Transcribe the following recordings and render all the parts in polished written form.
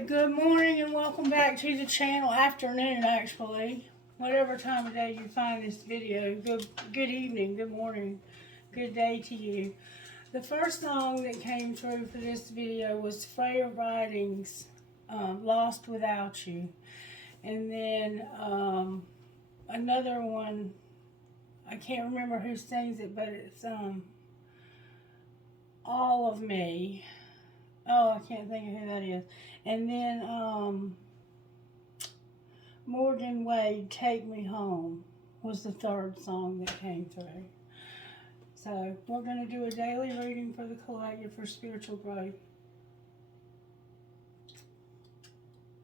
Alright, good morning and welcome back to the channel. Afternoon, actually. Whatever time of day you find this video. Good evening, good morning, good day to you. The first song that came through for this video was Freya Riding's Lost Without You. And then another one, I can't remember who sings it, but it's All of Me. Oh, I can't think of who that is. And then Morgan Wade, Take Me Home, was the third song that came through. So we're going to do a daily reading for the collective for spiritual growth.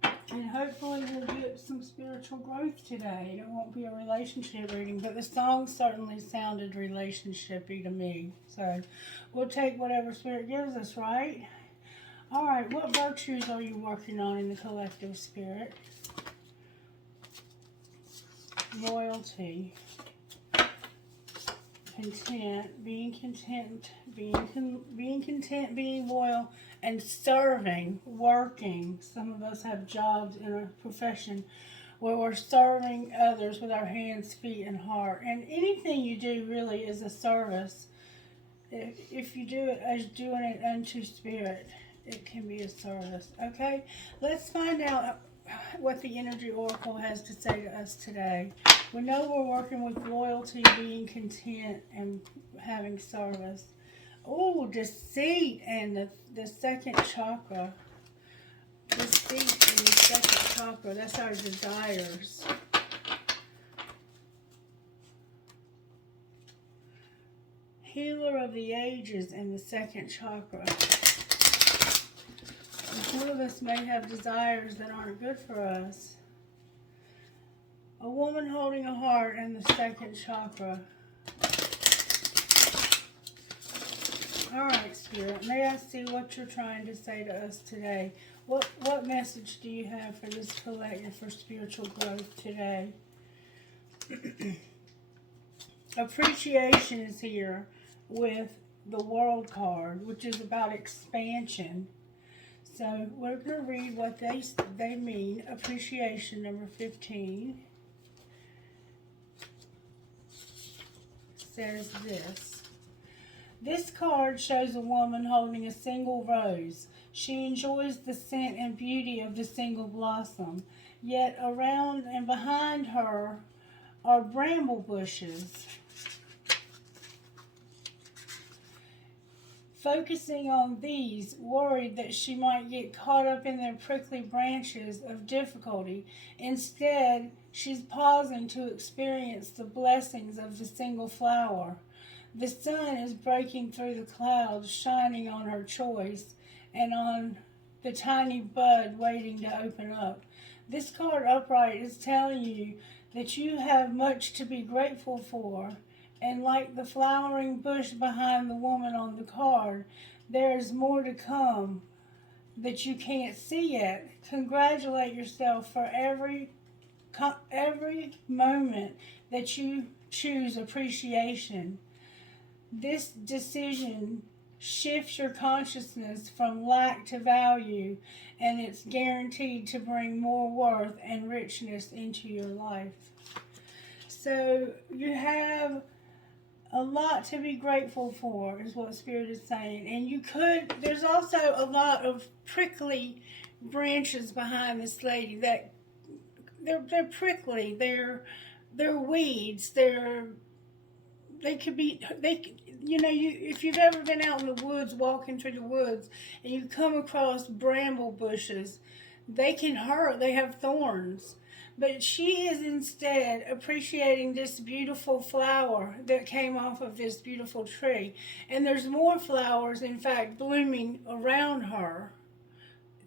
And hopefully we'll get some spiritual growth today. It won't be a relationship reading, but the song certainly sounded relationshipy to me. So we'll take whatever Spirit gives us, right? Alright, what virtues are you working on in the collective spirit? Loyalty, content, being content, being loyal, and serving, working. Some of us have jobs in a profession where we're serving others with our hands, feet, and heart. And anything you do really is a service. If you do it as doing it unto spirit, it can be a service. Okay, let's find out what the energy oracle has to say to us today. We know we're working with loyalty, being content, and having service. Oh, deceit and the second chakra. Deceit and the second chakra. That's our desires. Healer of the ages and the second chakra. Some of us may have desires that aren't good for us. A woman holding a heart in the second chakra. Alright, Spirit, may I see what you're trying to say to us today? What message do you have for this collective for spiritual growth today? Appreciation is here with the World card, which is about expansion. So we're going to read what they mean. Appreciation, number 15, says this. This card shows a woman holding a single rose. She enjoys the scent and beauty of the single blossom. Yet around and behind her are bramble bushes. Focusing on these, worried that she might get caught up in their prickly branches of difficulty. Instead, she's pausing to experience the blessings of the single flower. The sun is breaking through the clouds, shining on her choice and on the tiny bud waiting to open up. This card upright is telling you that you have much to be grateful for. And like the flowering bush behind the woman on the card, there is more to come that you can't see yet. Congratulate yourself for every moment that you choose appreciation. This decision shifts your consciousness from lack to value, and it's guaranteed to bring more worth and richness into your life. So you have a lot to be grateful for, is what Spirit is saying. And there's also a lot of prickly branches behind this lady that they're prickly, they're weeds, if you've ever been out in the woods, walking through the woods, and you come across bramble bushes, they can hurt, they have thorns. But she is instead appreciating this beautiful flower that came off of this beautiful tree. And there's more flowers, in fact, blooming around her.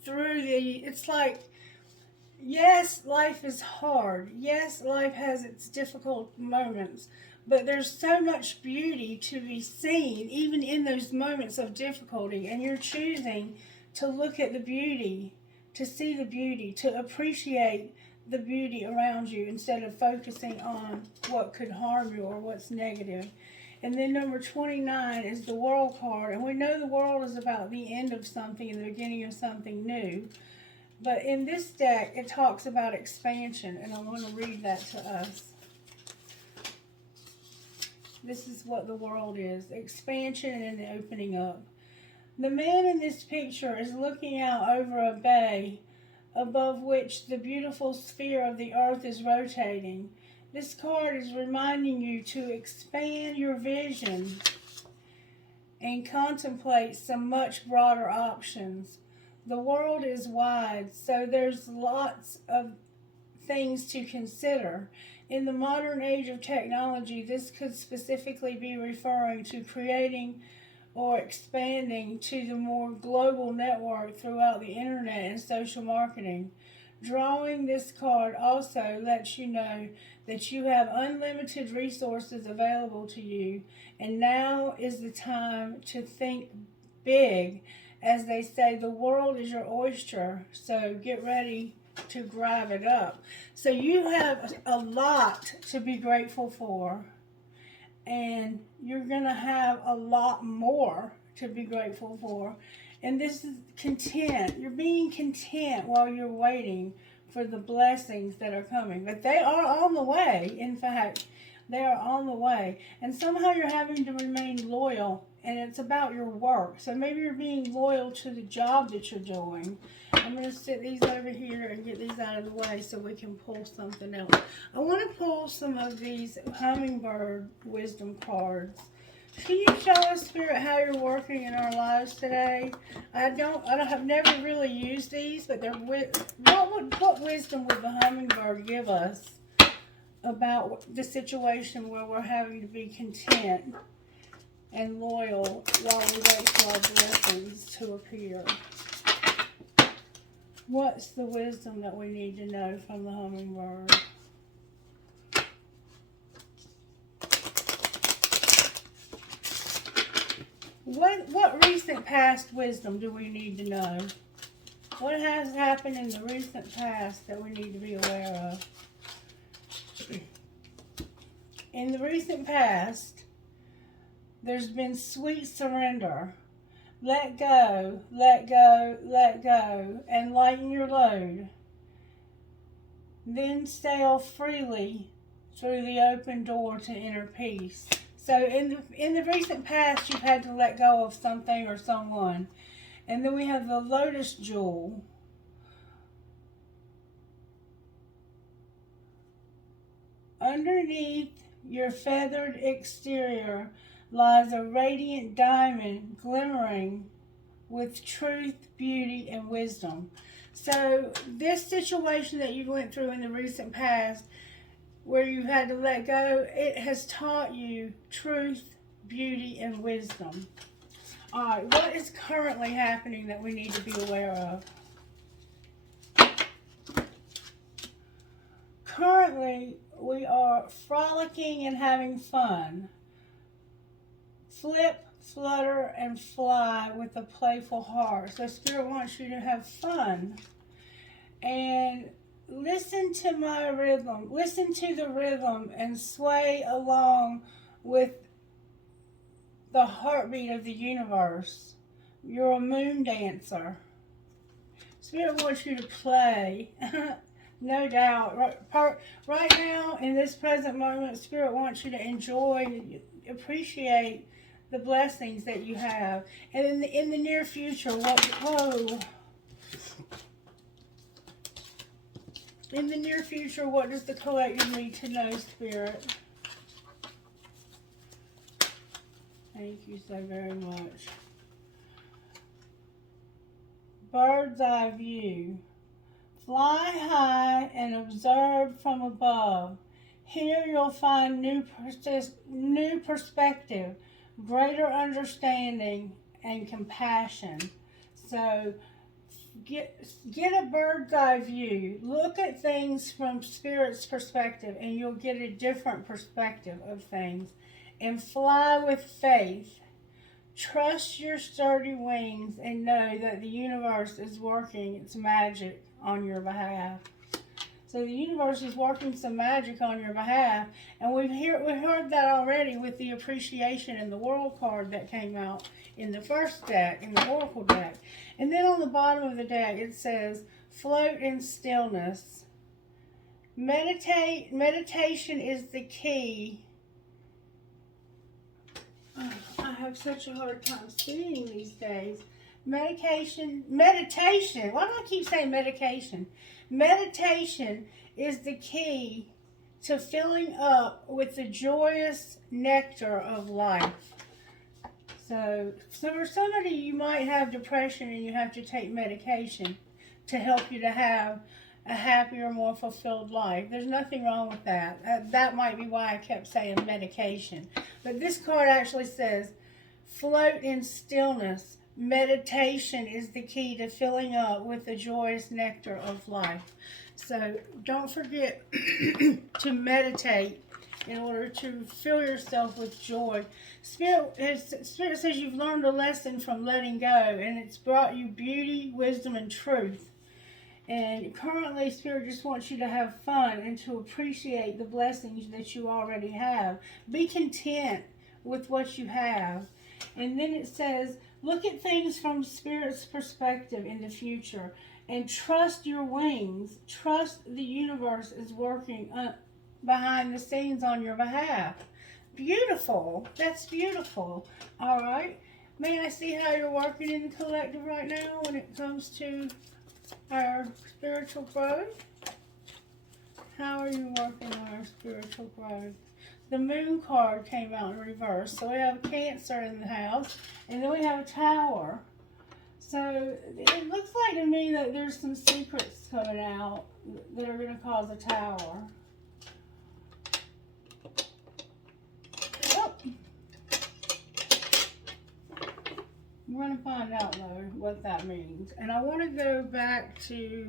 It's like, yes, life is hard. Yes, life has its difficult moments. But there's so much beauty to be seen, even in those moments of difficulty. And you're choosing to look at the beauty, to see the beauty, to appreciate the beauty around you instead of focusing on what could harm you or what's negative. And then number 29 is the World card. And we know the world is about the end of something and the beginning of something new. But in this deck, it talks about expansion, and I want to read that to us. This is what the world is. Expansion and the opening up. The man in this picture is looking out over a bay above which the beautiful sphere of the earth is rotating. This card is reminding you to expand your vision and contemplate some much broader options. The world is wide, so there's lots of things to consider. In the modern age of technology, this could specifically be referring to creating or expanding to the more global network throughout the internet and social marketing. Drawing this card also lets you know that you have unlimited resources available to you, and now is the time to think big. As they say, the world is your oyster, so get ready to grab it up. So you have a lot to be grateful for, and you're going to have a lot more to be grateful for. And this is content. You're being content while you're waiting for the blessings that are coming. But they are on the way. In fact, they are on the way. And somehow you're having to remain loyal, and it's about your work. So maybe you're being loyal to the job that you're doing. I'm going to sit these over here and get these out of the way so we can pull something else. I want to pull some of these hummingbird wisdom cards. Can you show us, Spirit, how you're working in our lives today? I have never really used these, but they're what wisdom would the hummingbird give us about the situation where we're having to be content and loyal while we wait for our blessings to appear? What's the wisdom that we need to know from the hummingbird? What recent past wisdom do we need to know? What has happened in the recent past that we need to be aware of? In the recent past, there's been sweet surrender. Let go, let go, let go, and lighten your load. Then sail freely through the open door to inner peace. So in the recent past, you've had to let go of something or someone. And then we have the lotus jewel. Underneath your feathered exterior lies a radiant diamond glimmering with truth, beauty, and wisdom. So this situation that you went through in the recent past, where you've had to let go, it has taught you truth, beauty, and wisdom. All right, what is currently happening that we need to be aware of? Currently, we are frolicking and having fun. Flip, flutter, and fly with a playful heart. So Spirit wants you to have fun. And listen to my rhythm. Listen to the rhythm and sway along with the heartbeat of the universe. You're a moon dancer. Spirit wants you to play. No doubt. Right now, in this present moment, Spirit wants you to enjoy, appreciate the blessings that you have. And in the near future, in the near future, what does the collective need to know, Spirit? Thank you so very much. Bird's eye view. Fly high and observe from above. Here you'll find new perspective, greater understanding, and compassion. So get a bird's eye view. Look at things from Spirit's perspective, and you'll get a different perspective of things. And fly with faith. Trust your sturdy wings and know that the universe is working its magic on your behalf. So the universe is working some magic on your behalf, and we've heard that already with the appreciation and the world card that came out in the first deck, in the oracle deck. And then on the bottom of the deck it says, Float in stillness. Meditation is the key. Oh, I have such a hard time speaking these days. Meditation. Why do I keep saying medication? Meditation is the key to filling up with the joyous nectar of life. So for somebody, you might have depression and you have to take medication to help you to have a happier, more fulfilled life. There's nothing wrong with that. That might be why I kept saying medication. But this card actually says, float in stillness. Meditation is the key to filling up with the joyous nectar of life. So don't forget to meditate in order to fill yourself with joy. Spirit says you've learned a lesson from letting go, and it's brought you beauty, wisdom, and truth. And currently, Spirit just wants you to have fun and to appreciate the blessings that you already have. Be content with what you have. And then it says, look at things from Spirit's perspective in the future and trust your wings. Trust the universe is working behind the scenes on your behalf. Beautiful. That's beautiful. All right. May I see how you're working in the collective right now when it comes to our spiritual growth? How are you working on our spiritual growth? The moon card came out in reverse. So we have Cancer in the house, and then we have a Tower. So it looks like to me that there's some secrets coming out that are going to cause a Tower. Oh. We're going to find out, though, what that means. And I want to go back to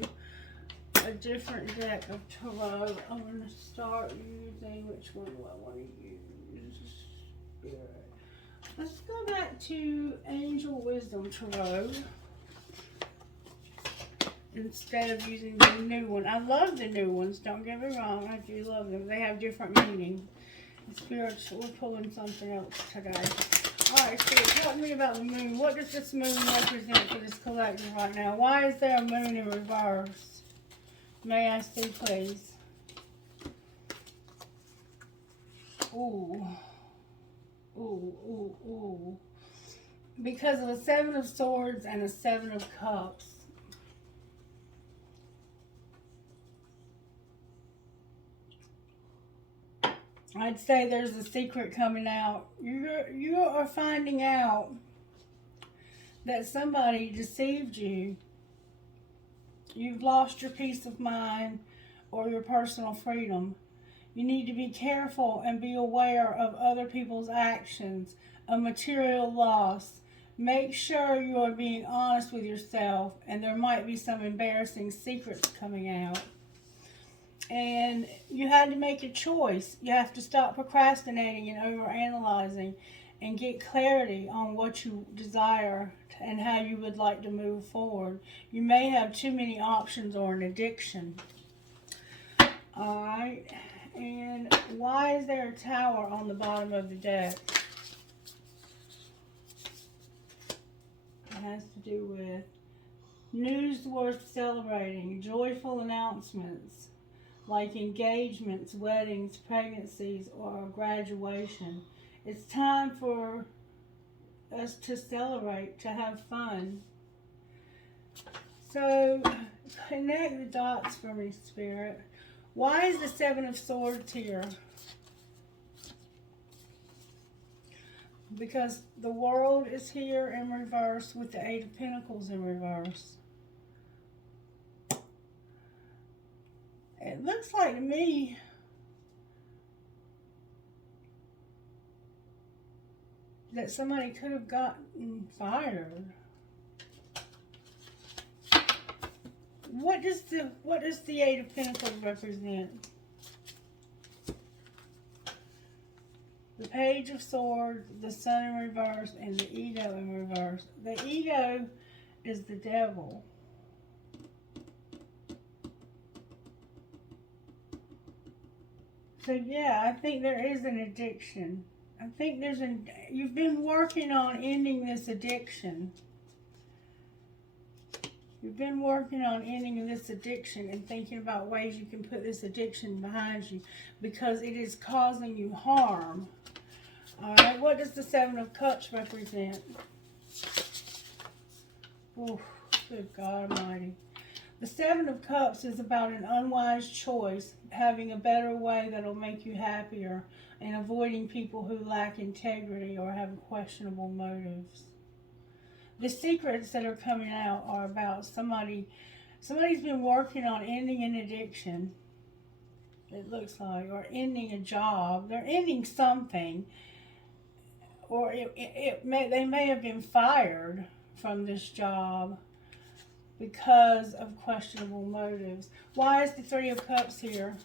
a different deck of tarot. I'm going to start using, which one do I want to use? Spirit. Let's go back to Angel Wisdom Tarot instead of using the new one. I love the new ones, don't get me wrong. I do love them. They have different meaning. Spirits, we're pulling something else today. Alright, Spirit, talk to me about the moon. What does this moon represent for this collective right now? Why is there a moon in reverse? May I see, please? Ooh. Ooh, ooh, ooh. Because of the Seven of Swords and the Seven of Cups. I'd say there's a secret coming out. You are finding out that somebody deceived you. You've lost your peace of mind or your personal freedom. You need to be careful and be aware of other people's actions, a material loss. Make sure you are being honest with yourself, and there might be some embarrassing secrets coming out. And you had to make a choice. You have to stop procrastinating and overanalyzing and get clarity on what you desire and how you would like to move forward. You may have too many options or an addiction. Alright. And why is there a Tower on the bottom of the deck? It has to do with news worth celebrating, joyful announcements, like engagements, weddings, pregnancies, or graduation. It's time for us to celebrate, to have fun. So, connect the dots for me, Spirit. Why is the Seven of Swords here? Because the World is here in reverse with the Eight of Pentacles in reverse. It looks like to me that somebody could have gotten fired. What does the Eight of Pentacles represent? The Page of Swords, the Sun in reverse, and the Ego in reverse. The Ego is the devil. So yeah, I think there is an addiction. I think you've been working on ending this addiction. You've been working on ending this addiction and thinking about ways you can put this addiction behind you because it is causing you harm. All right, what does the Seven of Cups represent? Oh, good God Almighty. The Seven of Cups is about an unwise choice, having a better way that'll make you happier, and avoiding people who lack integrity or have questionable motives. The secrets that are coming out are about somebody's been working on ending an addiction, it looks like, or ending a job. They're ending something, or they may have been fired from this job because of questionable motives. Why is the Three of Cups here?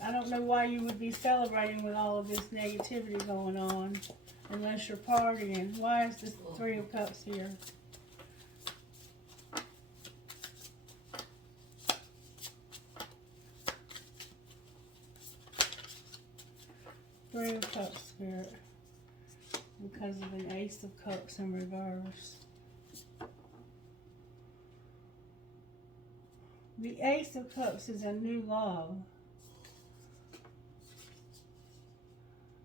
I don't know why you would be celebrating with all of this negativity going on unless you're partying. Why is this Three of Cups here? Three of Cups, Spirit. Because of an Ace of Cups in reverse. The Ace of Cups is a new love.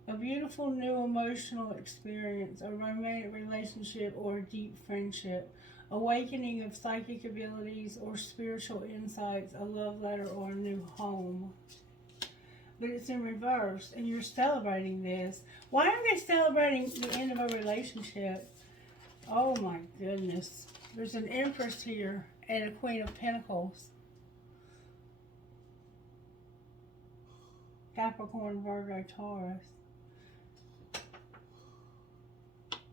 A beautiful new emotional experience, a romantic relationship, or a deep friendship. Awakening of psychic abilities or spiritual insights, a love letter, or a new home. But it's in reverse, and you're celebrating this. Why are they celebrating the end of a relationship? Oh my goodness. There's an Empress here and a Queen of Pentacles. Capricorn, Virgo, Taurus.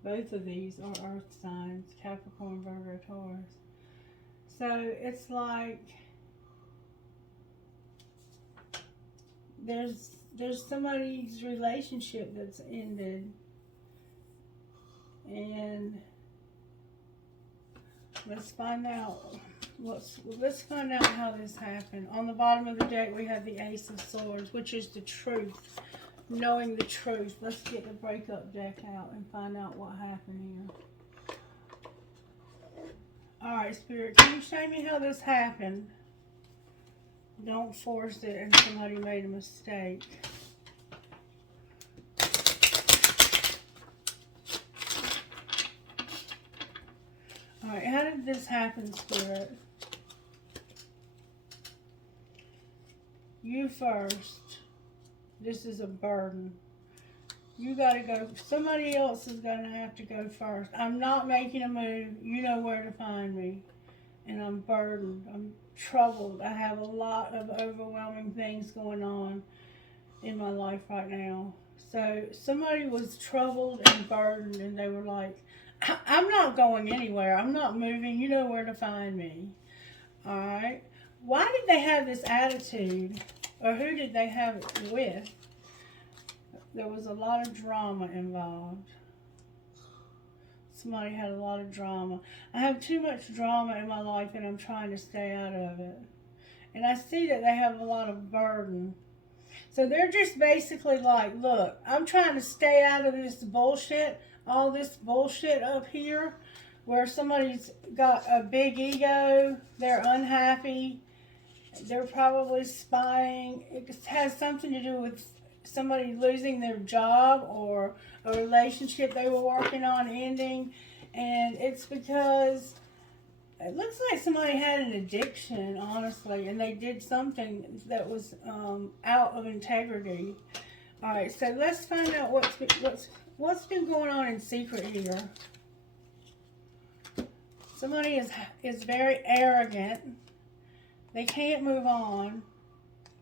Both of these are earth signs, Capricorn, Virgo, Taurus. So it's like there's somebody's relationship that's ended, and let's find out how this happened. On the bottom of the deck we have the Ace of Swords, which is the truth. Knowing the truth. Let's get the breakup deck out and find out what happened here. Alright, Spirit, can you show me how this happened? Don't force it and somebody made a mistake. Alright, how did this happen, Spirit? You first. This is a burden. You gotta go. Somebody else is gonna have to go first. I'm not making a move. You know where to find me. And I'm burdened. I'm troubled. I have a lot of overwhelming things going on in my life right now. So somebody was troubled and burdened, and they were like, I'm not going anywhere. I'm not moving. You know where to find me. Alright. Why did they have this attitude? Or who did they have it with? There was a lot of drama involved. Somebody had a lot of drama. I have too much drama in my life and I'm trying to stay out of it. And I see that they have a lot of burden. So they're just basically like, look, I'm trying to stay out of this bullshit, all this bullshit up here, where somebody's got a big ego, they're unhappy, they're probably spying. It has something to do with somebody losing their job or a relationship they were working on ending. And it's because it looks like somebody had an addiction, honestly, and they did something that was out of integrity. All right, so let's find out what's been going on in secret here. Somebody is very arrogant. They can't move on.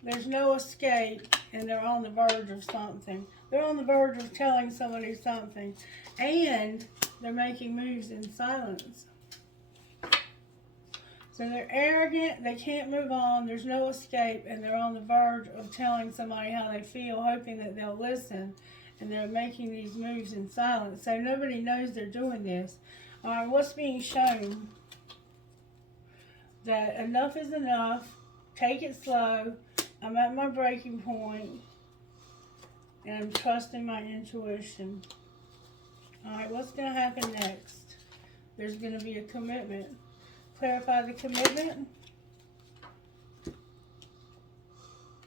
There's no escape, and they're on the verge of something. They're on the verge of telling somebody something, and they're making moves in silence. So they're arrogant, they can't move on, there's no escape, and they're on the verge of telling somebody how they feel, hoping that they'll listen, and they're making these moves in silence. So nobody knows they're doing this. All right, what's being shown? That enough is enough. Take it slow. I'm at my breaking point, and I'm trusting my intuition. All right, what's going to happen next? There's going to be a commitment. clarify the commitment.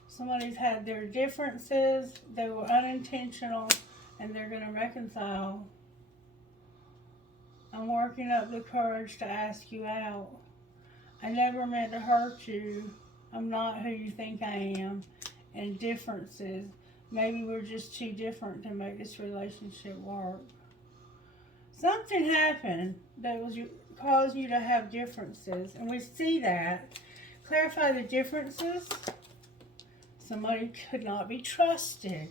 Somebody's had their differences, they were unintentional, and they're going to reconcile. I'm working up the courage to ask you out. I never meant to hurt you. I'm not who you think I am. And differences. Maybe we're just too different to make this relationship work. Something happened that caused you to have differences. And we see that. Clarify the differences. Somebody could not be trusted.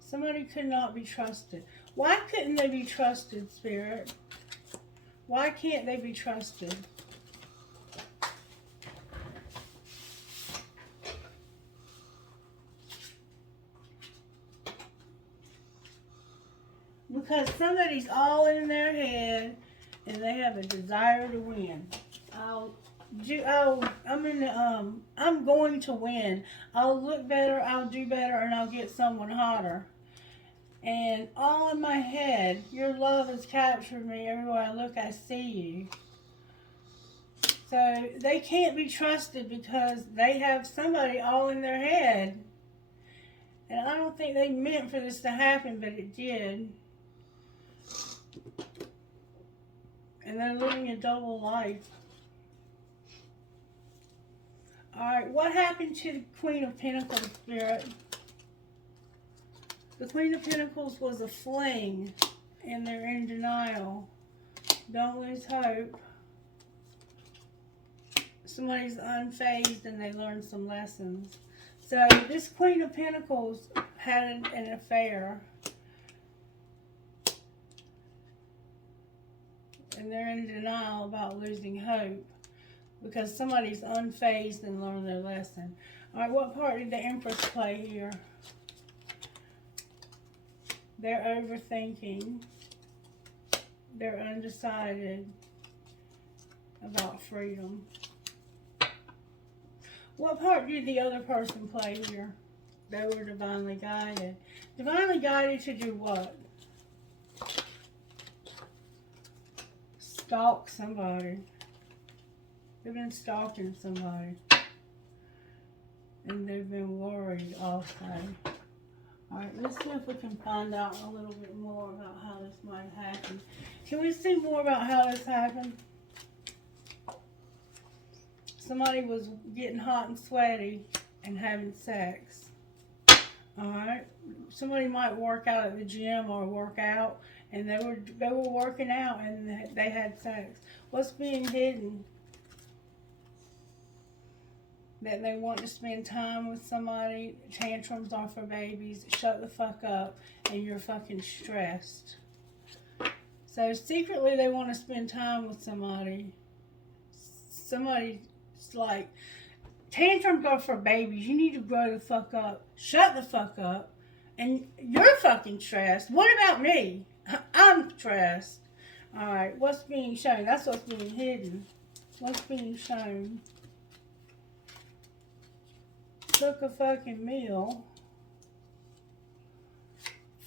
Somebody could not be trusted. Why couldn't they be trusted, Spirit? Why can't they be trusted? Because somebody's all in their head and they have a desire to win. I'm going to win. I'll look better, I'll do better, and I'll get someone hotter. And all in my head, your love has captured me. Everywhere I look, I see you. So they can't be trusted because they have somebody all in their head. And I don't think they meant for this to happen, but it did. And they're living a double life. Alright, what happened to the Queen of Pentacles, Spirit? The Queen of Pentacles was a fling, and they're in denial. Don't lose hope. Somebody's unfazed and they learned some lessons. So this Queen of Pentacles had an affair. And they're in denial about losing hope. Because somebody's unfazed and learned their lesson. Alright, what part did the Empress play here? They're overthinking. They're undecided about freedom. What part did the other person play here? They were divinely guided. Divinely guided to do what? Stalk somebody. They've been stalking somebody. And they've been worried also. Alright, let's see if we can find out a little bit more about how this might happen. Can we see more about how this happened? Somebody was getting hot and sweaty and having sex. Alright. Somebody might work out at the gym or work out, and they were working out and they had sex. What's being hidden? That they want to spend time with somebody. Tantrums are for babies. Shut the fuck up, and you're fucking stressed. So secretly they want to spend time with somebody. Somebody's like, tantrums are for babies. You need to grow the fuck up. Shut the fuck up. And you're fucking stressed. What about me? I'm stressed. Alright, what's being shown? That's what's being hidden. What's being shown? Cook a fucking meal.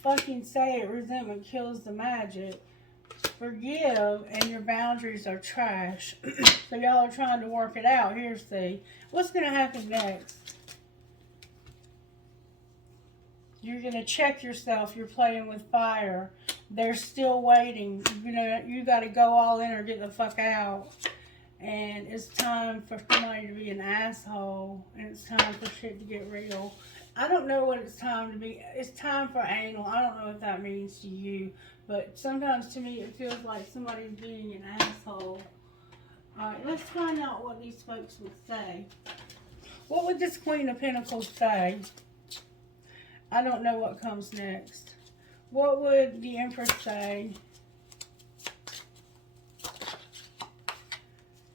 Fucking say it. Resentment kills the magic. Forgive, and your boundaries are trash. So y'all are trying to work it out. Here, see. What's going to happen next? You're going to check yourself. You're playing with fire. They're still waiting. You got to go all in or get the fuck out. And it's time for somebody to be an asshole. And it's time for shit to get real. I don't know what it's time to be. It's time for anal. I don't know what that means to you. But sometimes to me it feels like somebody's being an asshole. Alright, let's find out what these folks would say. What would this Queen of Pentacles say? I don't know what comes next. What would the Empress say?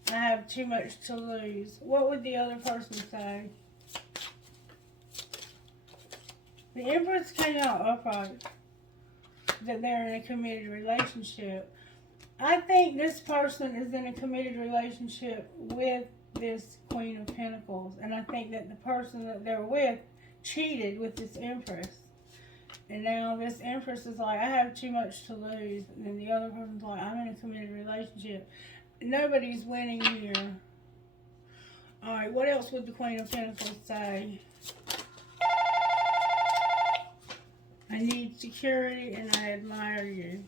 I have too much to lose. What would the other person say? The Empress came out upright. That they're in a committed relationship. I think this person is in a committed relationship with this Queen of Pentacles. And I think that the person that they're with cheated with this Empress. And now this Empress is like, I have too much to lose. And then the other person's like, I'm in a committed relationship. nobody's winning here. Alright, what else would the Queen of Pentacles say? I need security and I admire you.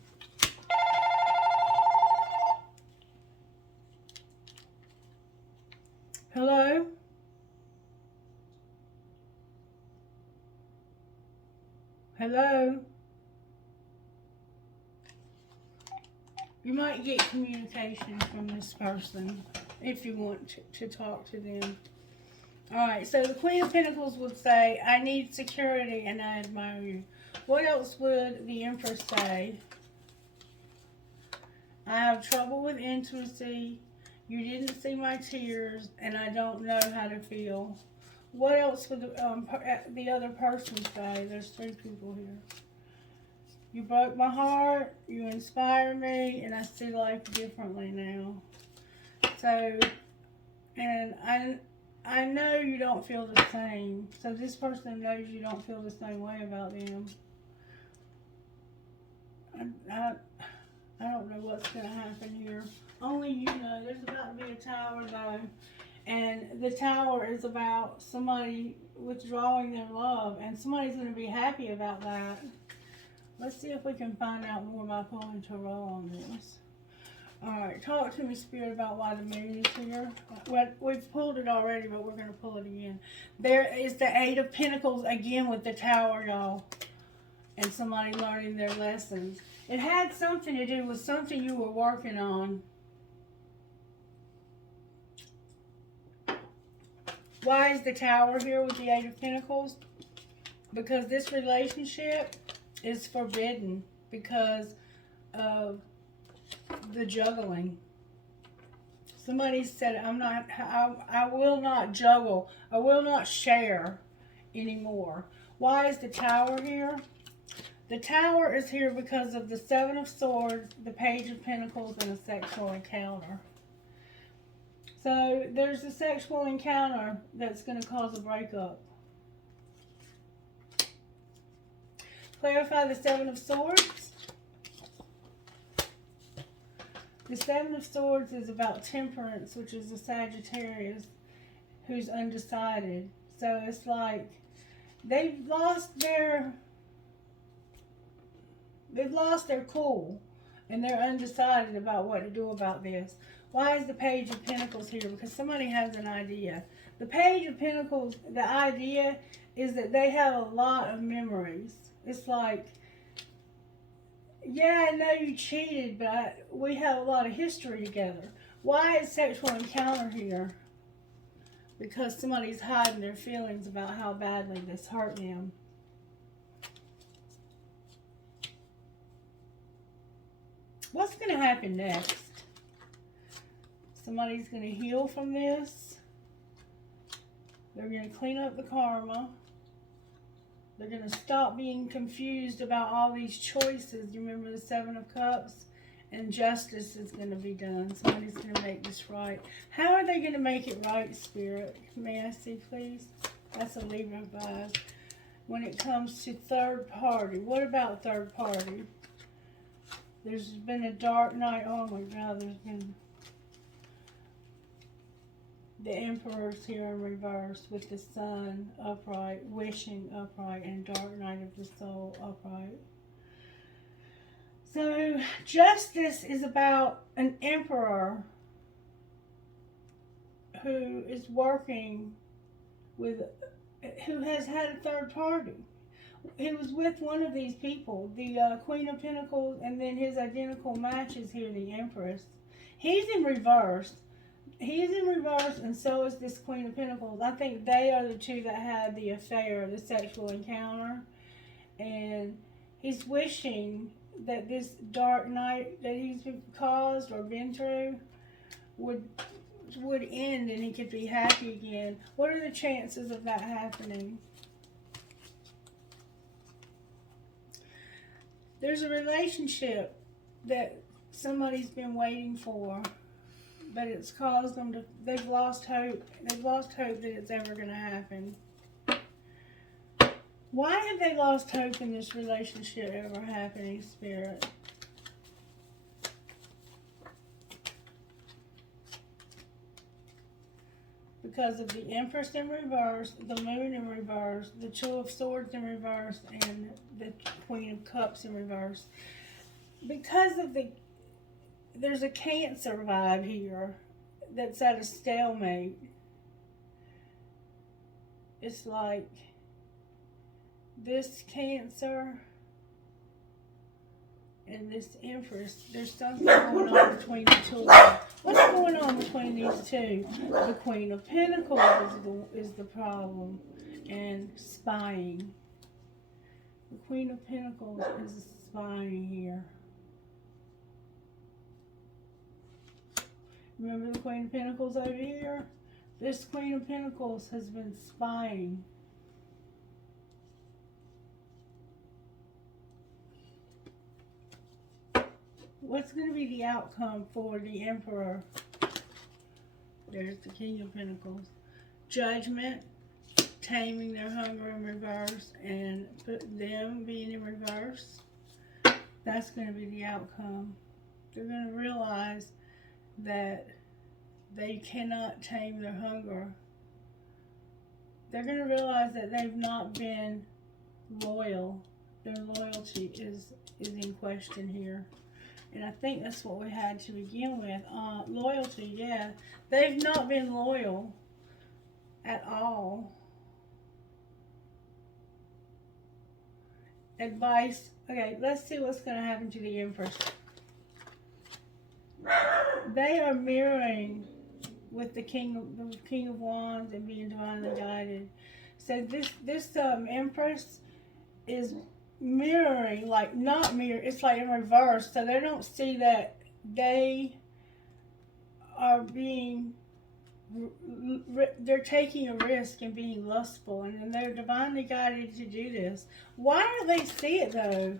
Hello? Hello? You might get communication from this person if you want to talk to them. Alright, so the Queen of Pentacles would say, I need security and I admire you. What else would the Empress say? I have trouble with intimacy. You didn't see my tears and I don't know how to feel. What else would the other person say? There's 3 people here. You broke my heart, you inspire me, and I see life differently now. So, and I know you don't feel the same. So this person knows you don't feel the same way about them. I don't know what's going to happen here. Only you know. There's about to be a tower though. And the tower is about somebody withdrawing their love. And somebody's going to be happy about that. Let's see if we can find out more by pulling tarot on this. Alright, talk to me, Spirit, about why the moon is here. Well, we've pulled it already, but we're going to pull it again. There is the 8 of Pentacles again with the tower, y'all. And somebody learning their lessons. It had something to do with something you were working on. Why is the tower here with the 8 of Pentacles? Because this relationship is forbidden because of the juggling. Somebody said, I will not juggle. I will not share anymore. Why is the tower here? The tower is here because of the 7 of Swords, the Page of Pentacles, and a sexual encounter. So there's a sexual encounter that's going to cause a breakup. Clarify the 7 of Swords. The 7 of Swords is about Temperance, which is a Sagittarius who's undecided. So it's like they've lost their cool and they're undecided about what to do about this. Why is the Page of Pentacles here? Because somebody has an idea. The Page of Pentacles, the idea is that they have a lot of memories. It's like, yeah, I know you cheated, but we have a lot of history together. Why is sexual encounter here? Because somebody's hiding their feelings about how badly this hurt them. What's going to happen next? Somebody's going to heal from this. They're going to clean up the karma. They're going to stop being confused about all these choices. You remember the 7 of Cups? And justice is going to be done. Somebody's going to make this right. How are they going to make it right, Spirit? May I see, please? That's a Libra vibe. When it comes to third party. What about third party? There's been a dark night. Oh my God, there's been... The Emperor's here in reverse with the Sun upright, wishing upright, and dark night of the soul upright. So, justice is about an emperor who is working with, who has had a third party. He was with one of these people, the Queen of Pentacles, and then his identical match is here, the Empress. He's in reverse. He's in reverse, and so is this Queen of Pentacles. I think they are the two that had the affair, the sexual encounter. And he's wishing that this dark night that he's caused or been through would end and he could be happy again. What are the chances of that happening? There's a relationship that somebody's been waiting for, but it's caused them to, they've lost hope. They've lost hope that it's ever going to happen. Why have they lost hope in this relationship ever happening, Spirit? because of the Empress in reverse, the Moon in reverse, the Two of Swords in reverse, and the Queen of Cups in reverse. Because of there's a Cancer vibe here that's at a stalemate. It's like this Cancer and this Empress, there's something going on between the two of them. What's going on between these two? The Queen of Pentacles is the problem, and spying. The Queen of Pentacles is spying here. Remember the Queen of Pentacles over here? This Queen of Pentacles has been spying. What's going to be the outcome for the Emperor? There's the King of Pentacles. Judgment, taming their hunger in reverse, and them being in reverse. That's going to be the outcome. They're going to realize that they cannot tame their hunger. They're going to realize that they've not been loyal. Their loyalty is in question here. And I think that's what we had to begin with. Loyalty, yeah. They've not been loyal at all. Advice. Okay, let's see what's going to happen to the Empress. They are mirroring with the King of Wands and being divinely guided. So this Empress is mirroring, like not mirror, it's like in reverse, so they don't see that they are being, they're taking a risk and being lustful, and they're divinely guided to do this. Why do they see it though?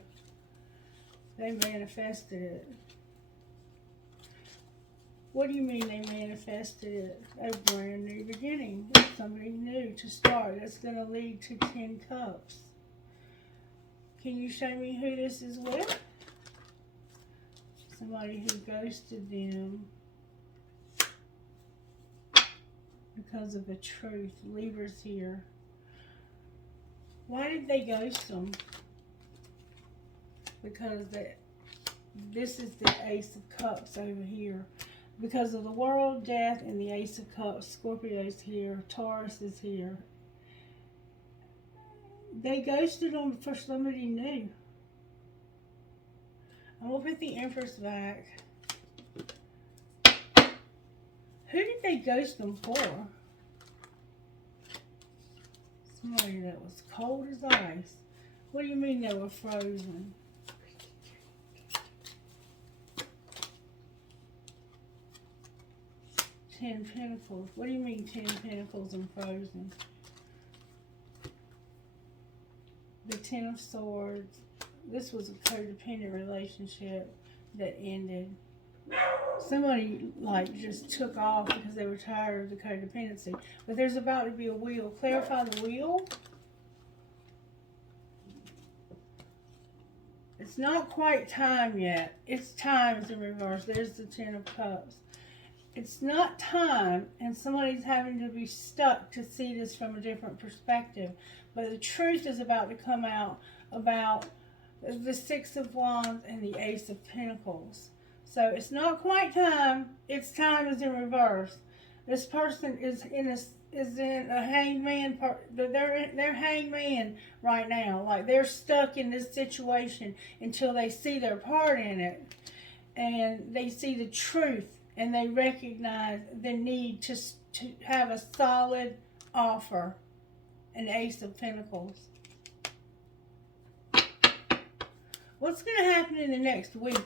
They manifested it. What do you mean they manifested it? A brand new beginning, somebody new to start. That's going to lead to 10 cups. Can you show me who this is with? Somebody who ghosted them because of the truth. Libra's here. Why did they ghost them? Because this is the Ace of Cups over here. Because of the World, Death, and the Ace of Cups. Scorpio's here. Taurus is here. They ghosted them for somebody new. I'm going to put the Empress back. Who did they ghost them for? Somebody that was cold as ice. What do you mean they were frozen? Ten Pentacles. What do you mean 10 Pentacles and frozen? The Ten of Swords. This was a codependent relationship that ended. Somebody like just took off because they were tired of the codependency. But there's about to be a wheel. Clarify the wheel. It's not quite time yet. It's time is in reverse. There's the Ten of Cups. It's not time, and somebody's having to be stuck to see this from a different perspective. But the truth is about to come out about the Six of Wands and the Ace of Pentacles. So it's not quite time. It's time is in reverse. This person is in a hangman part. They're hangman right now. Like they're stuck in this situation until they see their part in it, and they see the truth. And they recognize the need to have a solid offer. An Ace of Pentacles. What's going to happen in the next week?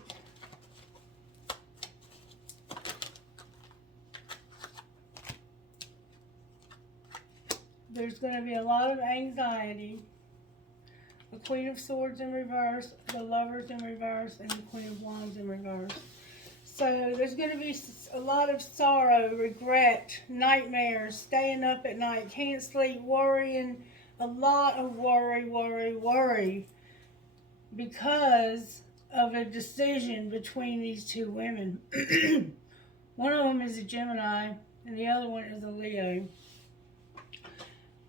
There's going to be a lot of anxiety. The Queen of Swords in reverse, the Lovers in reverse, and the Queen of Wands in reverse. So there's going to be a lot of sorrow, regret, nightmares, staying up at night, can't sleep, worrying, a lot of worry, because of a decision between these two women. One of them is a Gemini, and the other one is a Leo.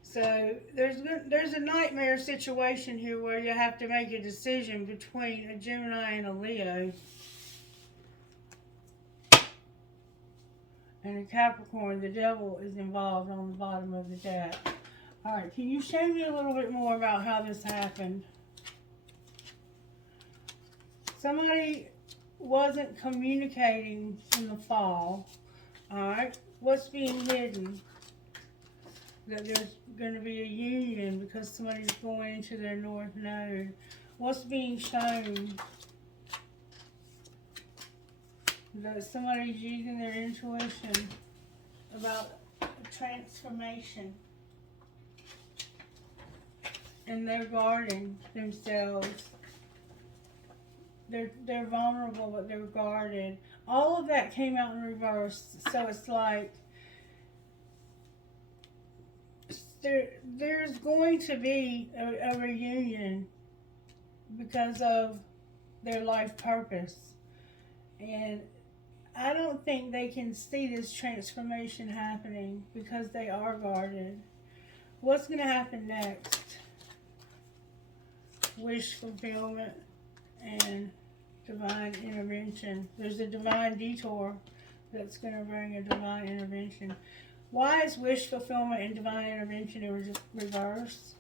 So there's a nightmare situation here where you have to make a decision between a Gemini and a Leo. And a Capricorn, the devil is involved on the bottom of the deck. Alright, can you show me a little bit more about how this happened? Somebody wasn't communicating in the fall. Alright, what's being hidden? That there's going to be a union because somebody's going into their north node. What's being shown? That somebody's using their intuition about a transformation. And they're guarding themselves. They're vulnerable, but they're guarded. All of that came out in reverse. So it's like there's going to be a reunion because of their life purpose. And I don't think they can see this transformation happening because they are guarded. What's going to happen next? Wish fulfillment and divine intervention. There's a divine detour that's going to bring a divine intervention. Why is wish fulfillment and divine intervention in reverse?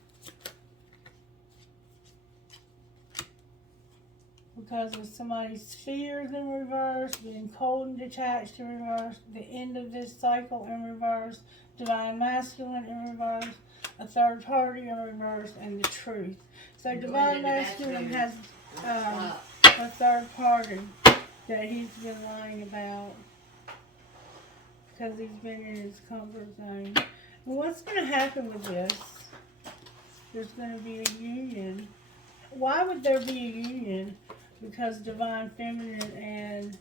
Because of somebody's fears in reverse, being cold and detached in reverse, the end of this cycle in reverse, divine masculine in reverse, a third party in reverse, and the truth. So divine masculine has a third party that he's been lying about because he's been in his comfort zone. And what's going to happen with this? There's going to be a union. Why would there be a union? Because divine feminine and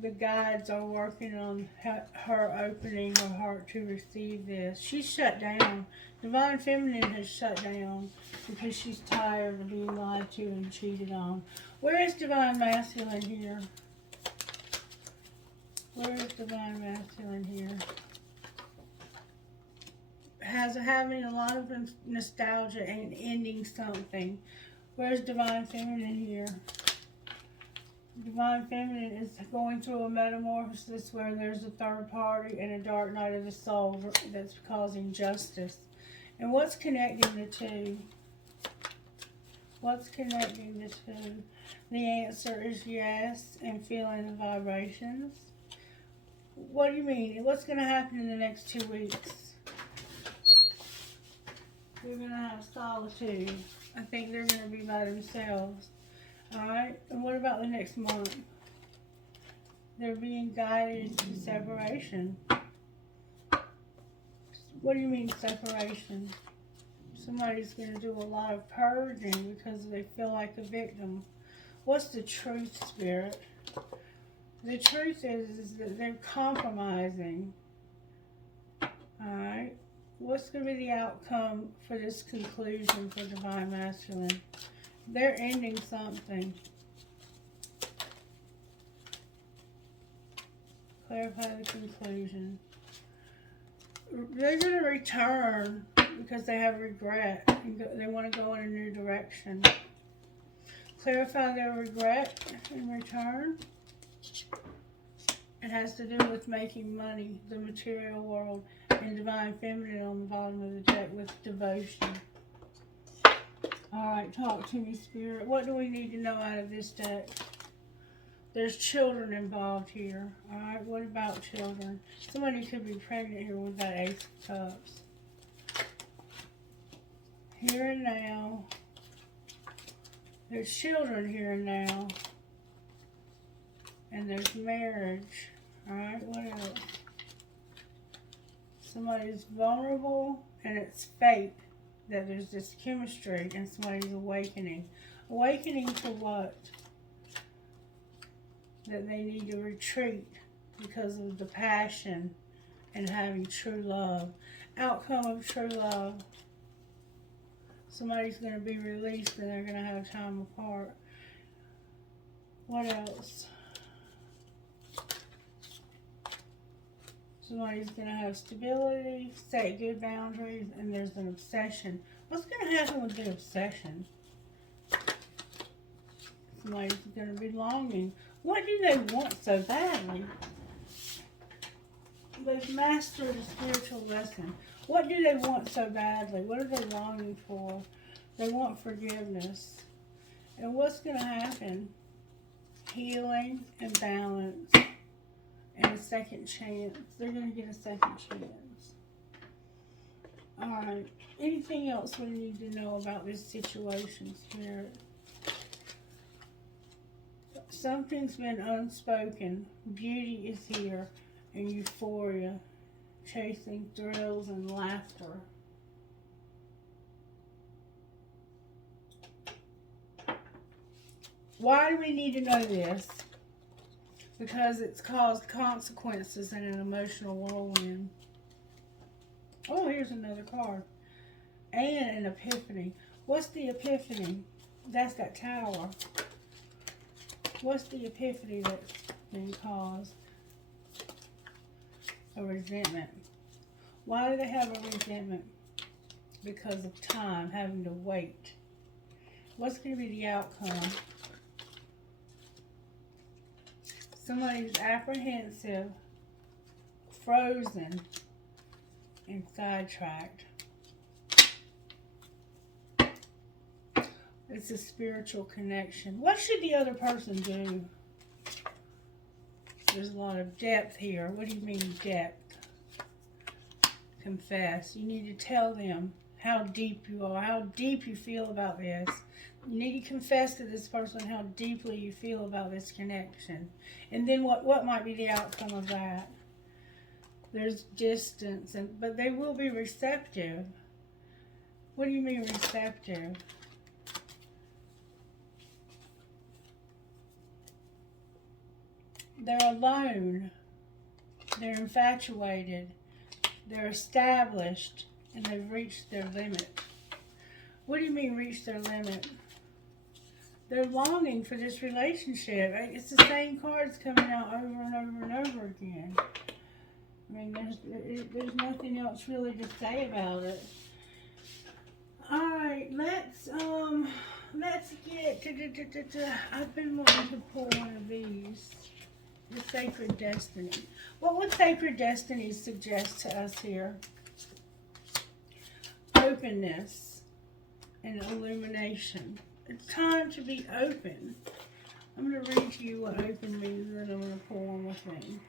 the guides are working on her opening her heart to receive this. She's shut down. Divine feminine has shut down because she's tired of being lied to and cheated on. Where is divine masculine here? Where is divine masculine here? Having a lot of nostalgia and ending something. Where's divine feminine here? Divine feminine is going through a metamorphosis where there's a third party and a dark night of the soul that's causing justice. And what's connecting the two? What's connecting the two? The answer is yes, and feeling the vibrations. What do you mean? What's going to happen in the next 2 weeks? They're going to have solitude. I think they're going to be by themselves. Alright, and what about the next month? They're being guided into separation. What do you mean separation? Somebody's going to do a lot of purging because they feel like a victim. What's the truth, Spirit? The truth is that they're compromising. Alright, what's going to be the outcome for this conclusion for divine masculine? They're ending something. Clarify the conclusion. They're going to return because they have regret. They want to go in a new direction. Clarify their regret in return. It has to do with making money, the material world, and divine feminine on the bottom of the deck with devotion. Alright, talk to me, Spirit. What do we need to know out of this deck? There's children involved here. Alright, what about children? Somebody could be pregnant here with that Ace of Cups. Here and now. There's children here and now. And there's marriage. Alright, what else? Somebody's vulnerable and it's fate. That there's this chemistry and somebody's awakening. Awakening to what? That they need to retreat because of the passion and having true love. Outcome of true love. Somebody's going to be released and they're going to have time apart. What else? Somebody's going to have stability, set good boundaries, and there's an obsession. What's going to happen with the obsession? Somebody's going to be longing. What do they want so badly? They've mastered a spiritual lesson. What do they want so badly? What are they longing for? They want forgiveness. And what's going to happen? Healing and balance and a second chance. They're going to get a second chance. Alright. Anything else we need to know about this situation, Spirit? Something's been unspoken. Beauty is here and euphoria. Chasing thrills and laughter. Why do we need to know this? Because it's caused consequences in an emotional whirlwind. Oh, here's another card. And an epiphany. What's the epiphany? That's that tower. What's the epiphany that's been caused? A resentment. Why do they have a resentment? Because of time, having to wait. What's going to be the outcome? Somebody's apprehensive, frozen, and sidetracked. It's a spiritual connection. What should the other person do? There's a lot of depth here. What do you mean depth? Confess. You need to tell them how deep you are, how deep you feel about this. You need to confess to this person how deeply you feel about this connection. And then what might be the outcome of that? There's distance, but they will be receptive. What do you mean receptive? They're alone. They're infatuated. They're established. And they've reached their limit. What do you mean reach their limit? They're longing for this relationship. It's the same cards coming out over and over and over again. I mean, there's nothing else really to say about it. Alright, let's get to, I've been wanting to pull one of these. The Sacred Destiny. What would Sacred Destiny suggest to us here? Openness and illumination. It's time to be open. I'm going to read to you what open means, and then I'm going to pull one more thing.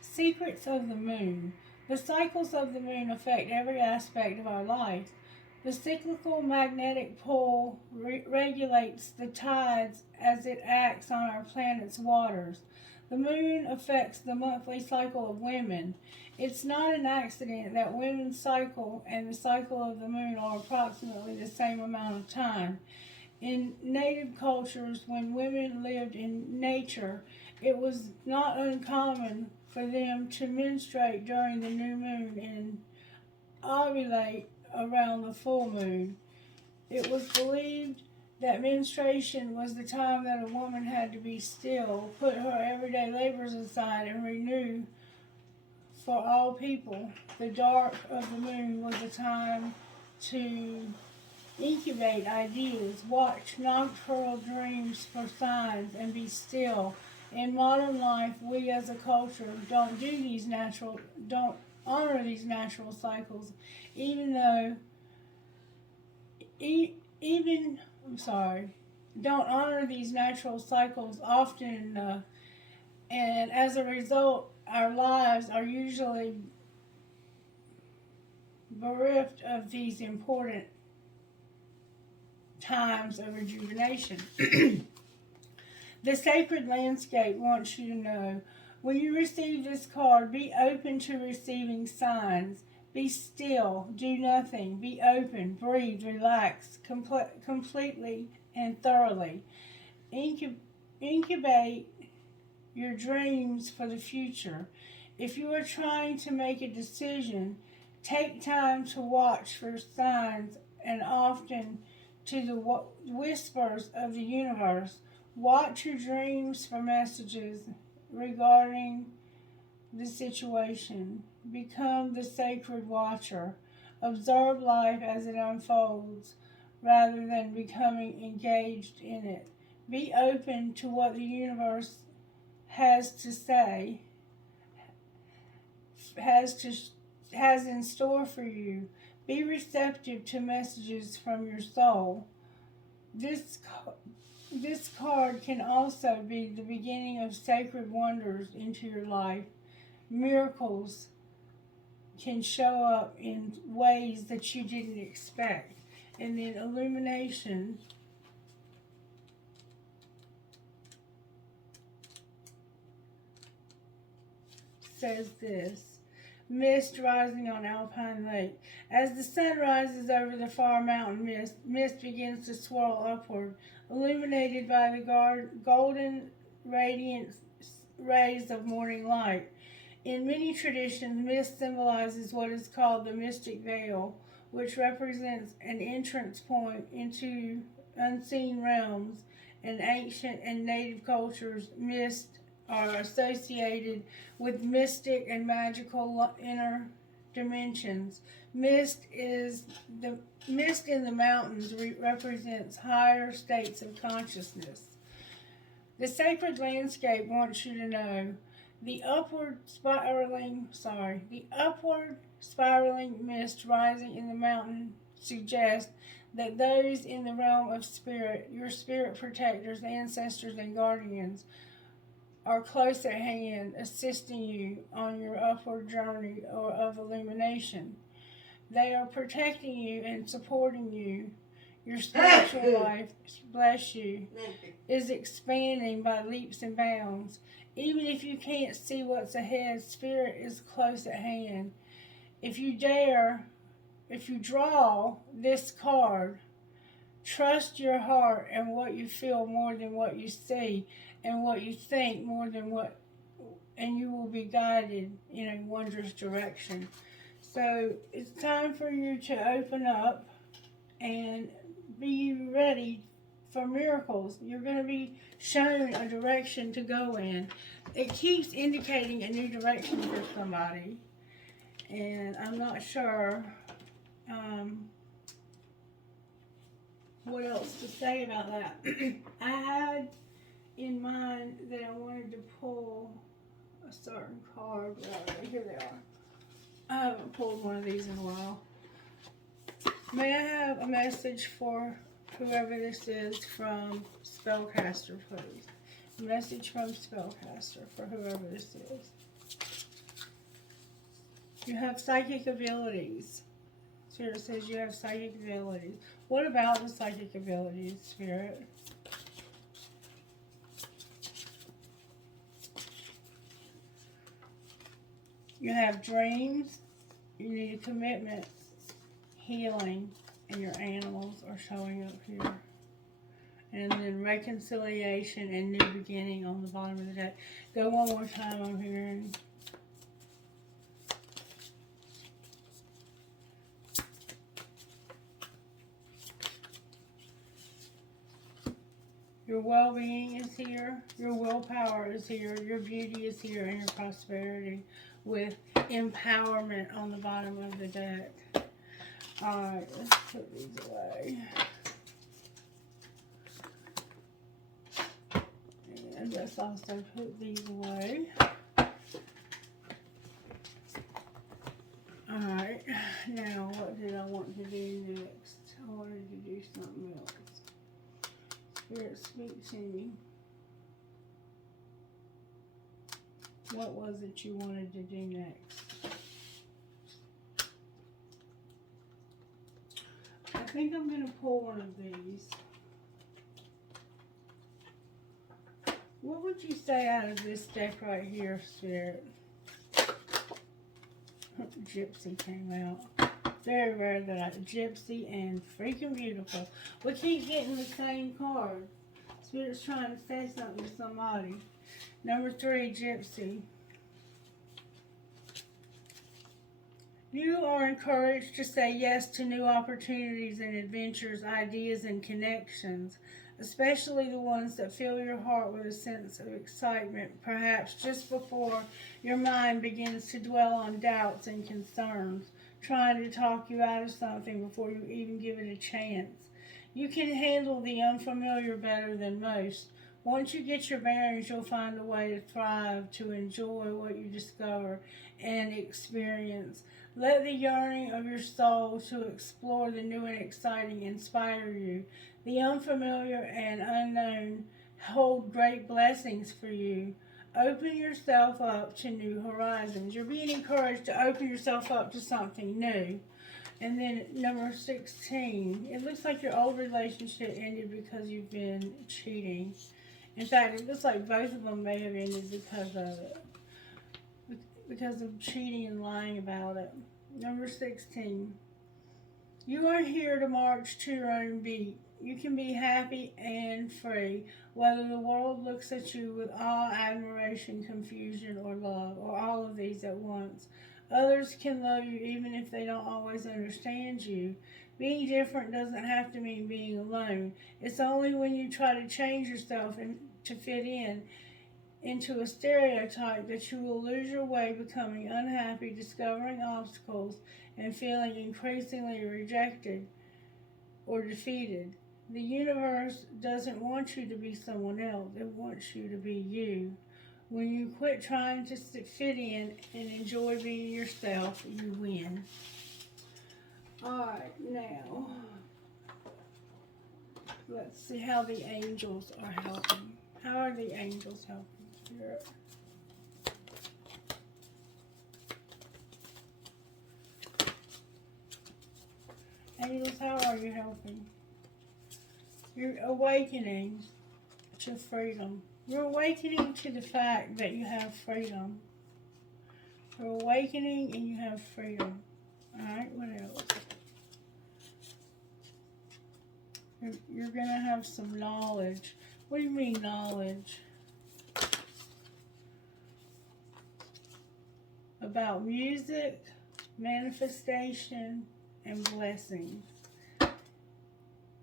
Secrets of the Moon. The cycles of the moon affect every aspect of our life. The cyclical magnetic pull regulates the tides as it acts on our planet's waters. The moon affects the monthly cycle of women. It's not an accident that women's cycle and the cycle of the moon are approximately the same amount of time. In native cultures, when women lived in nature, it was not uncommon for them to menstruate during the new moon and ovulate around the full moon. It was believed that menstruation was the time that a woman had to be still, put her everyday labors aside, and renew for all people. The dark of the moon was a time to incubate ideas, watch nocturnal dreams for signs, and be still. In modern life, we as a culture don't honor these natural cycles, don't honor these natural cycles often, and as a result, our lives are usually bereft of these important times of rejuvenation. The sacred landscape wants you to know, when you receive this card, be open to receiving signs. Be still, do nothing, be open, breathe, relax, completely and thoroughly. Incubate your dreams for the future. If you are trying to make a decision, take time to watch for signs and often to the whispers of the universe. Watch your dreams for messages regarding the situation. Become the sacred watcher. Observe life as it unfolds rather than becoming engaged in it. Be open to what the universe has to say, has to has in store for you. Be receptive to messages from your soul. This this card can also be the beginning of sacred wonders into your life. Miracles can show up in ways that you didn't expect. And then illumination says this. Mist rising on Alpine Lake. As the sun rises over the far mountain mist begins to swirl upward, illuminated by the golden radiant rays of morning light. In many traditions, mist symbolizes what is called the mystic veil, which represents an entrance point into unseen realms. In ancient and native cultures, mist are associated with mystic and magical inner dimensions. Mist in the mountains represents higher states of consciousness. The sacred landscape wants you to know the upward spiraling mist rising in the mountain suggests that those in the realm of spirit, your spirit protectors, ancestors, and guardians, are close at hand, assisting you on your upward journey of illumination. They are protecting you and supporting you. Your spiritual life, bless you, is expanding by leaps and bounds. Even if you can't see what's ahead, Spirit is close at hand. If you draw this card, trust your heart and what you feel more than what you see, and what you think more than and you will be guided in a wondrous direction. So it's time for you to open up and be ready for miracles. You're going to be shown a direction to go in. It keeps indicating a new direction for somebody, and I'm not sure what else to say about that. I had in mind that I wanted to pull a certain card. Here they are. I haven't pulled one of these in a while. May I have a message for whoever this is from Spellcaster, please? A message from Spellcaster for whoever this is. You have psychic abilities. Spirit says you have psychic abilities. What about the psychic abilities, Spirit? You have dreams. You need a commitment, healing, and your animals are showing up here. And then reconciliation and new beginning on the bottom of the deck. Go one more time, I'm hearing. Your well-being is here. Your willpower is here. Your beauty is here. And your prosperity with empowerment on the bottom of the deck. Alright, let's put these away. And let's also put these away. Alright, now what did I want to do next? I wanted to do something else. Spirit, speak to me. What was it you wanted to do next? I think I'm going to pull one of these. What would you say out of this deck right here, Spirit? Gypsy came out. Very rare that Gypsy and freaking beautiful. We keep getting the same card. Spirit's trying to say something to somebody. Number 3, Gypsy. You are encouraged to say yes to new opportunities and adventures, ideas, and connections, especially the ones that fill your heart with a sense of excitement, perhaps just before your mind begins to dwell on doubts and concerns, trying to talk you out of something before you even give it a chance. You can handle the unfamiliar better than most. Once you get your bearings, you'll find a way to thrive, to enjoy what you discover and experience. Let the yearning of your soul to explore the new and exciting inspire you. The unfamiliar and unknown hold great blessings for you. Open yourself up to new horizons. You're being encouraged to open yourself up to something new. And then number 16, it looks like your old relationship ended because you've been cheating. In fact, it looks like both of them may have ended because of cheating and lying about it. Number 16, you are here to march to your own beat. You can be happy and free, whether the world looks at you with awe, admiration, confusion, or love, or all of these at once. Others can love you even if they don't always understand you. Being different doesn't have to mean being alone. It's only when you try to change yourself and to fit into a stereotype that you will lose your way, becoming unhappy, discovering obstacles, and feeling increasingly rejected or defeated. The universe doesn't want you to be someone else. It wants you to be you. When you quit trying to fit in and enjoy being yourself, you win. Alright, now, let's see how the angels are helping. How are the angels helping? Spirit. Angels, how are you helping? You're awakening to freedom. You're awakening to the fact that you have freedom. You're awakening and you have freedom. Alright, what else? You're going to have some knowledge. What do you mean knowledge? About music, manifestation, and blessings.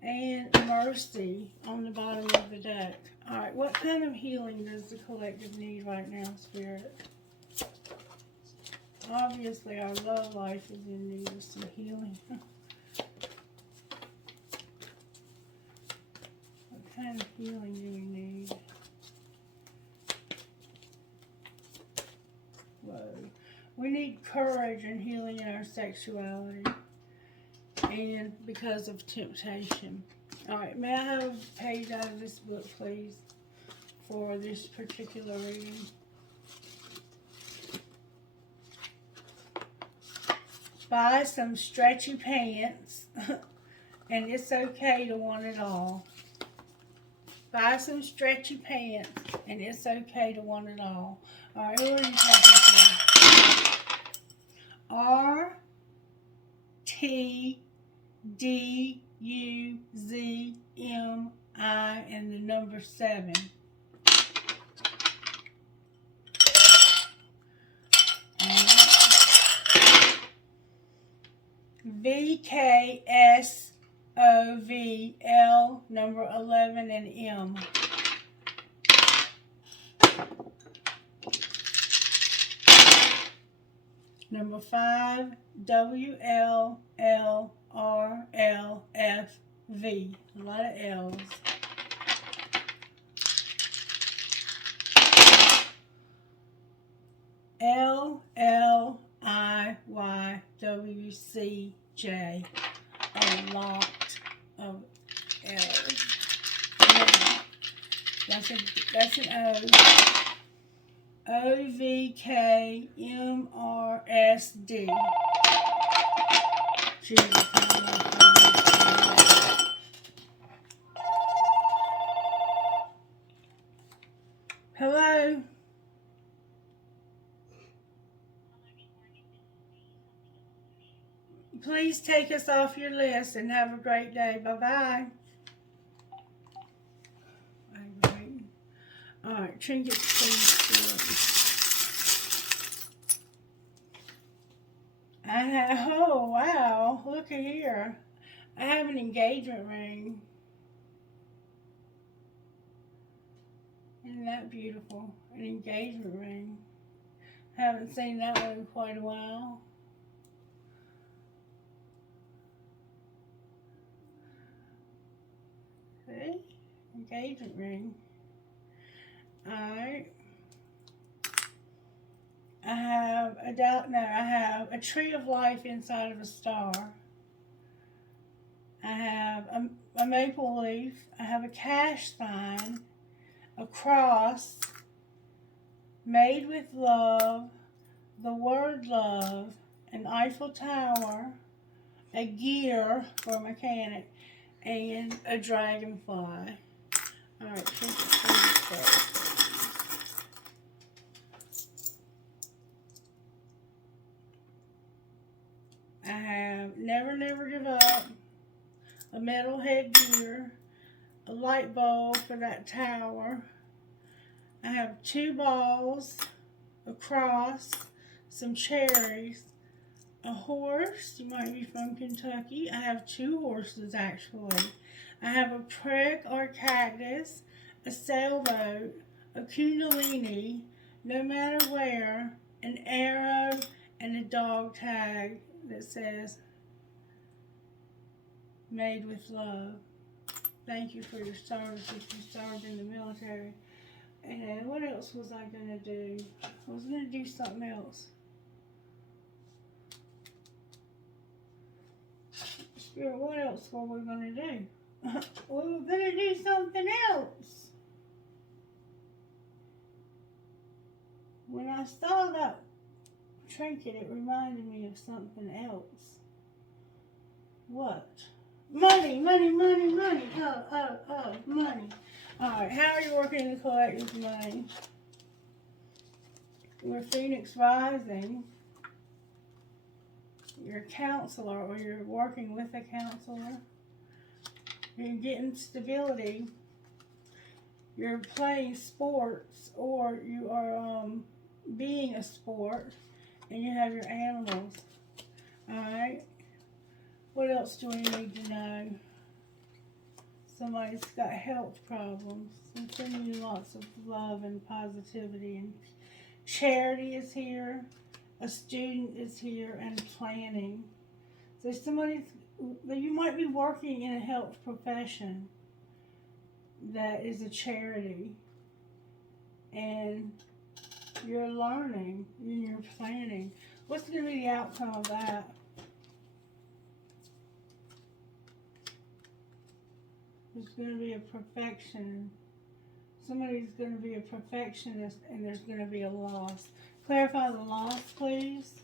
And mercy on the bottom of the deck. Alright, what kind of healing does the collective need right now, Spirit? Obviously, our love life is in need of some healing. What kind of healing do we need? Whoa. We need courage and healing in our sexuality. And because of temptation. Alright, may I have a page out of this book, please, for this particular reading? Buy some stretchy pants, and it's okay to want it all. Buy some stretchy pants, and it's okay to want it all. Alright, who are you talking to? RTDUZMI and the number 7. VKSOVL number 11 and M. Number 5, WLLRLFV. A lot of L's. LLIYWCJ. A lot of L's. That's an O. OVKMRSD. Hello? Please take us off your list and have a great day. Bye-bye. Alright, trinkets, please. I have, oh wow, look at here. I have an engagement ring. Isn't that beautiful? An engagement ring. Haven't seen that one in quite a while. See? Engagement ring. Alright. I have a doubt. No, I have a tree of life inside of a star. I have a maple leaf. I have a cash sign, a cross, made with love, the word love, an Eiffel Tower, a gear for a mechanic, and a dragonfly. Alright, I have never, never give up, a metal headgear, a light bulb for that tower. I have 2 balls, a cross, some cherries, a horse. You might be from Kentucky. I have 2 horses actually. I have a prick or cactus, a sailboat, a kundalini, no matter where, an arrow, and a dog tag that says, made with love. Thank you for your service if you served in the military. And what else was I going to do? I was going to do something else. Spirit, what else were we going to do? We were going to do something else. When I saw that trinket, it reminded me of something else. What? Money, money, money, money. Oh, money. Alright, how are you working to collect this money? We're Phoenix Rising. You're a counselor, or you're working with a counselor. You're getting stability. You're playing sports, or you are being a sport, and you have your animals. Alright. What else do we need to know? Somebody's got health problems. I'm sending you lots of love and positivity. And charity is here. A student is here, and planning. So somebody's, you might be working in a health profession that is a charity. And you're learning and you're planning. What's going to be the outcome of that? There's going to be a perfection. Somebody's going to be a perfectionist, and there's going to be a loss. Clarify the loss, please.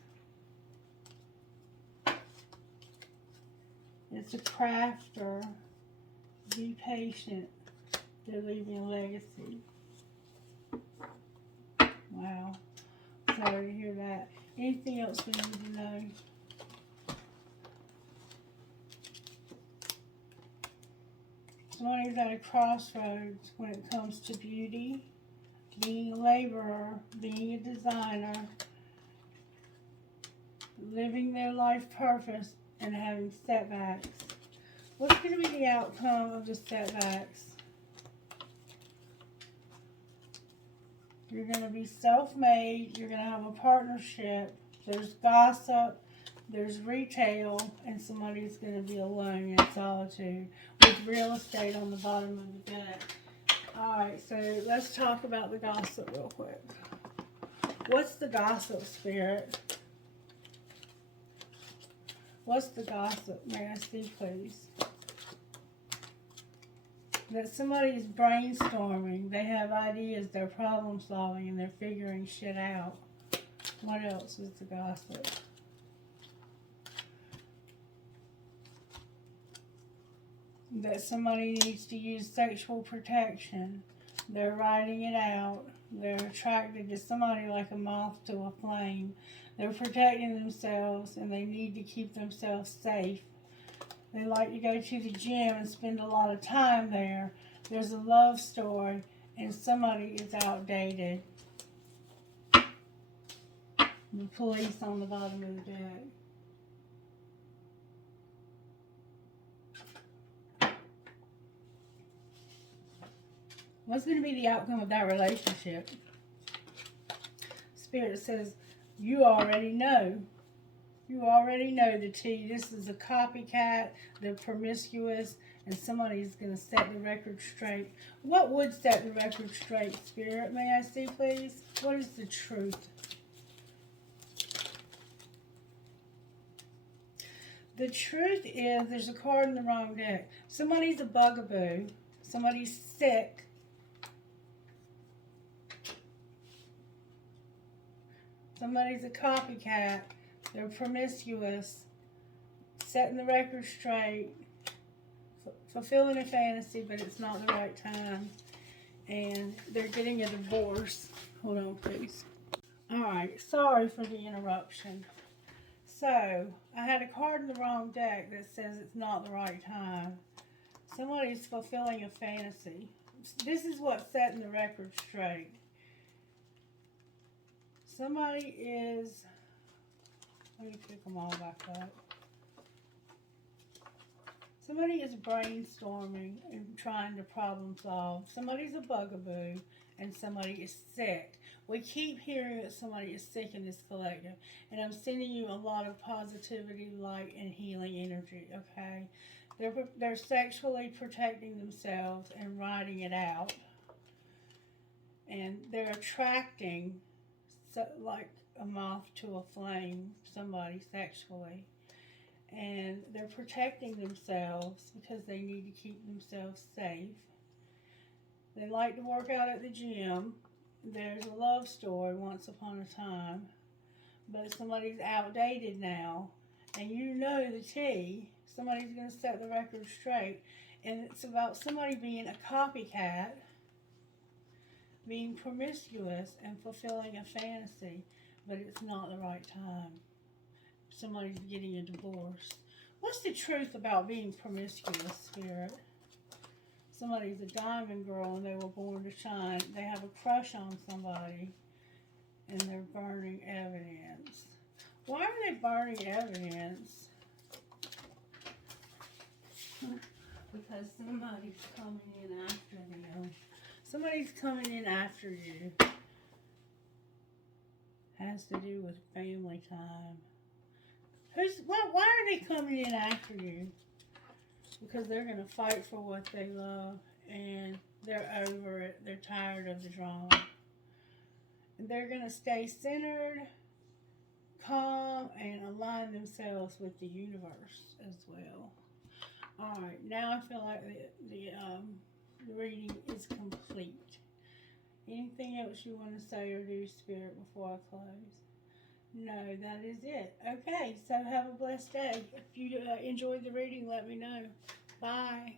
It's a crafter. Be patient. They're leaving a legacy. Wow. Sorry to hear that. Anything else we need to know? Somebody's at a crossroads when it comes to beauty, being a laborer, being a designer, living their life purpose, and having setbacks. What's going to be the outcome of the setbacks? You're going to be self-made. You're going to have a partnership. There's gossip. There's retail. And somebody's going to be alone in solitude with real estate on the bottom of the deck. Alright, so let's talk about the gossip real quick. What's the gossip, Spirit? What's the gossip? May I see, please? That somebody's brainstorming. They have ideas. They're problem solving, and they're figuring shit out. What else is the gossip? That somebody needs to use sexual protection. They're writing it out. They're attracted to somebody like a moth to a flame. They're protecting themselves, and they need to keep themselves safe. They like to go to the gym and spend a lot of time there. There's a love story, and somebody is outdated. The police on the bottom of the deck. What's going to be the outcome of that relationship? Spirit says, you already know. You already know the tea. This is a copycat. They're promiscuous. And somebody's going to set the record straight. What would set the record straight, Spirit? May I see, please? What is the truth? The truth is, there's a card in the wrong deck. Somebody's a bugaboo. Somebody's sick. Somebody's a copycat. They're promiscuous. Setting the record straight. Fulfilling a fantasy, but it's not the right time. And they're getting a divorce. Hold on, please. Alright, sorry for the interruption. So, I had a card in the wrong deck that says it's not the right time. Somebody's fulfilling a fantasy. This is what's setting the record straight. Somebody is... Let me pick them all back up. Somebody is brainstorming and trying to problem solve. Somebody's a bugaboo and somebody is sick. We keep hearing that somebody is sick in this collective. And I'm sending you a lot of positivity, light, and healing energy, okay? They're sexually protecting themselves and riding it out. And they're attracting, like a moth to a flame, somebody sexually. And they're protecting themselves because they need to keep themselves safe. They like to work out at the gym. There's a love story once upon a time, but somebody's outdated now, and you know the tea. Somebody's going to set the record straight, and it's about somebody being a copycat, being promiscuous, and fulfilling a fantasy, but it's not the right time. Somebody's getting a divorce. What's the truth about being promiscuous, Spirit? Somebody's a diamond girl and they were born to shine. They have a crush on somebody and they're burning evidence. Why are they burning evidence? Because somebody's coming in after them. Somebody's coming in after you. Has to do with family time. Why are they coming in after you? Because they're going to fight for what they love, and they're over it. They're tired of the drama. And they're going to stay centered, calm, and align themselves with the universe as well. All right, now I feel like the reading is complete. Anything else you want to say or do, Spirit, before I close? No, that is it. Okay, so have a blessed day. If you enjoyed the reading, let me know. Bye.